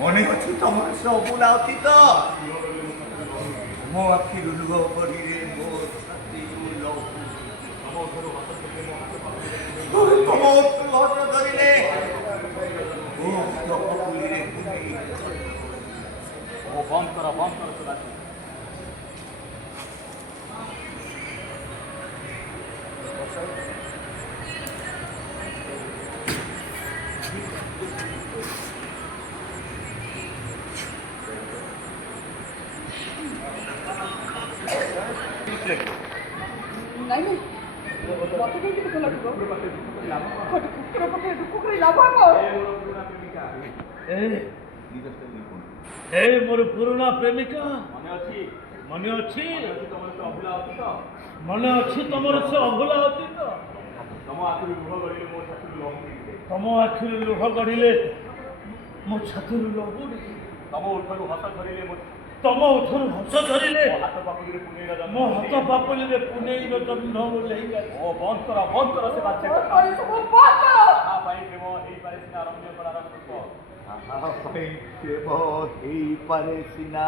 ମନେ ଅଛି ତମର ସବୁ ଲାଗୁଛି ତ ମୋ ଆଖିରୁ ଲୁହ ପଡ଼ିରେ ମୋ ଛାତିରୁ ଲହୁ ତମ ହସ ଧରିଲେ ଓ ପକୁଳିରେ ପୁନେଇ ବନ୍ଦ କର ସୁବାସୀ। ନାଇଁ ମତେ କେମିତି ଦୁଃଖ ଲାଗିବ କୁକୁର ଲାଭ ଏ ମୋର ପୁରୁଣା ପ୍ରେମିକା ମନେ ଅଛି ମନେ ଅଛି ତମର ସେ ଅଭୁଲା ଅତୀତ ତମ ଆଖିରୁ ଲୁହ ଗଡ଼ିଲେ ମୋ ଛାତିରୁ ଲହୁ ଉଠେ। ତମ ଆଖିରୁ ଲୁହ ଗଡ଼ିଲେ ମୋ ଛାତିରୁ ଲହୁ ତମ ଓଠରୁ ହସ ଧରିଲେ ତମ ଓଠରୁ ହସ ଧରିଲେ ହାତ ପାପୁଲିରେ ପୁନେଇର ଜନ୍ମ ମୋ ହାତ ପାପୁଲିରେ ପୁନେଇର ଜହ୍ନ ଓହ୍ଲେଇଲା। ଓ ବନ୍ଦ କର ସେ ବାଚ୍ଚା ପାଇଁ ପ୍ରେମ ହେଇପାରେ ସିନା ରମ୍ୟ କଳାର ରୂପ। ପ୍ରେମ ହେଇପାରେ ସିନା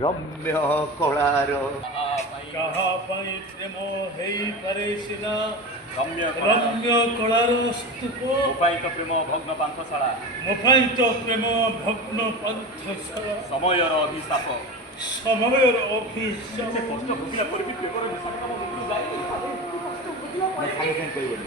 ରମ୍ୟ କଳାର କାହା ପାଇଁ ପ୍ରେମ ହେଇପାରେ ସିନା ରମ୍ୟ କଳାର ସ୍ତୂପ। ମୋ ପାଇଁ ତ ପ୍ରେମ ଭଗ୍ନ ପାନ୍ଥଶାଳା। ମୋ ପାଇଁ ତ ପ୍ରେମ ଭଗ୍ନ ପାନ୍ଥଶାଳା। ସମୟର ଅଭିଶାପ। କଷ୍ଟ ଭୋଗିଲା ପରେ ବି ପ୍ରେମର ନିଶାରେ ତମ ମୁଣ୍ଡରୁ ଯାଇନି। ସାଙ୍ଗେ ସାଙ୍ଗେ କହିବନି